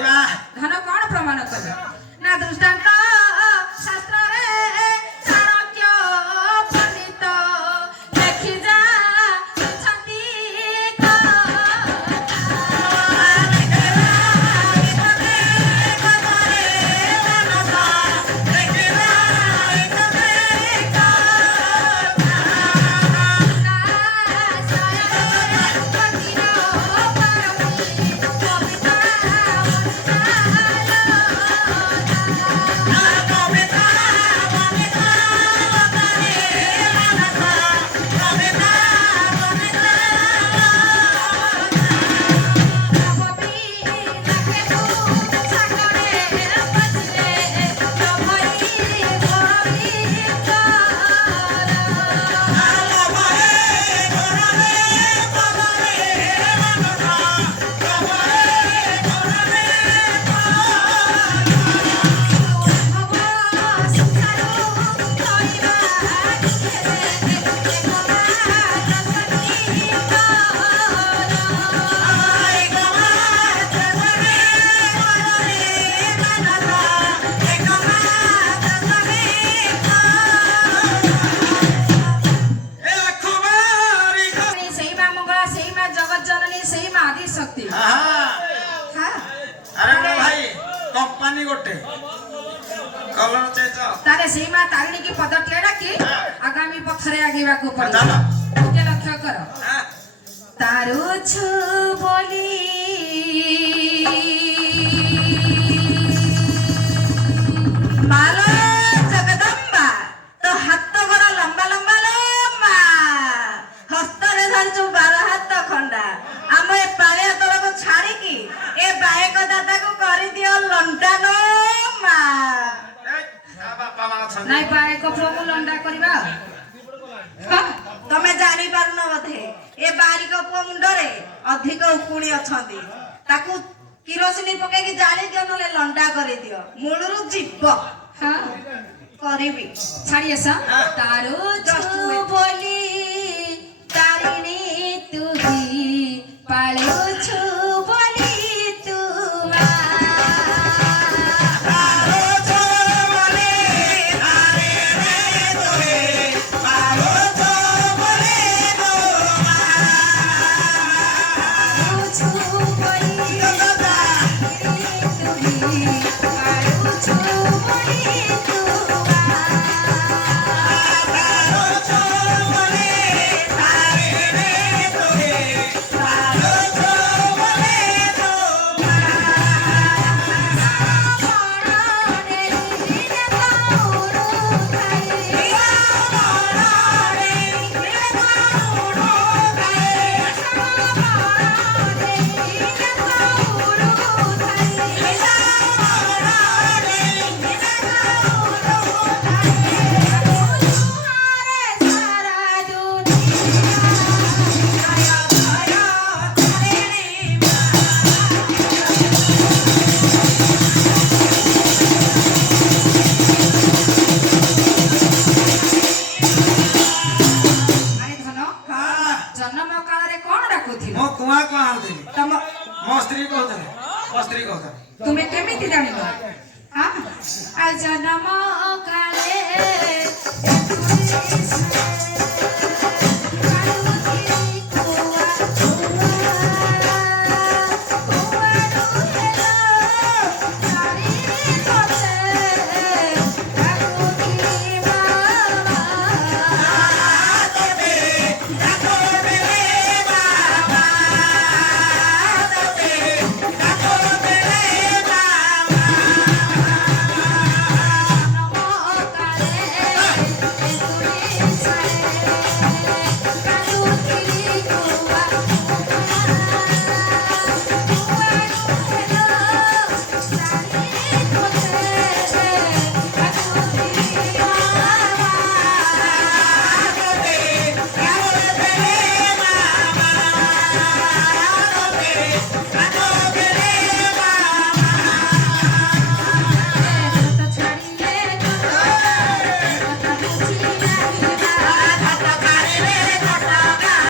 धन कौन प्रमाण कले ना दृष्टांत शास्त्र रे चाणक्य पंडित देखि जा छंती तारे सीमा तारिणी की पद टेड़ा की आगामी पथरे आगेवा को पड़ी के लक्ष्य करो तारू छु बोली माला जगदम्बा तो हाथ गोड़ लंबा लंबा लंबा हस्त रे धरचु 12 हाथ खंडा आम ए पालिया तोड़ को छाड़ी की ए बायक दादा को करी दियो लंडा मा नाइ पाए को प्रभु लंडा करबा तमे जानि पारन बधे ए बारी को मुंडरे अधिक उकुणी अछंती ताकू किरोसिनी पके कि जाली दियो नले लंडा करि दियो मूलरु जीव हां करिबी छाड़ी आसा तारो छु बोली तारिणी तू ही पाले छु बोली तू तुम्हें केमिति जानिलो हां आ जन्म काले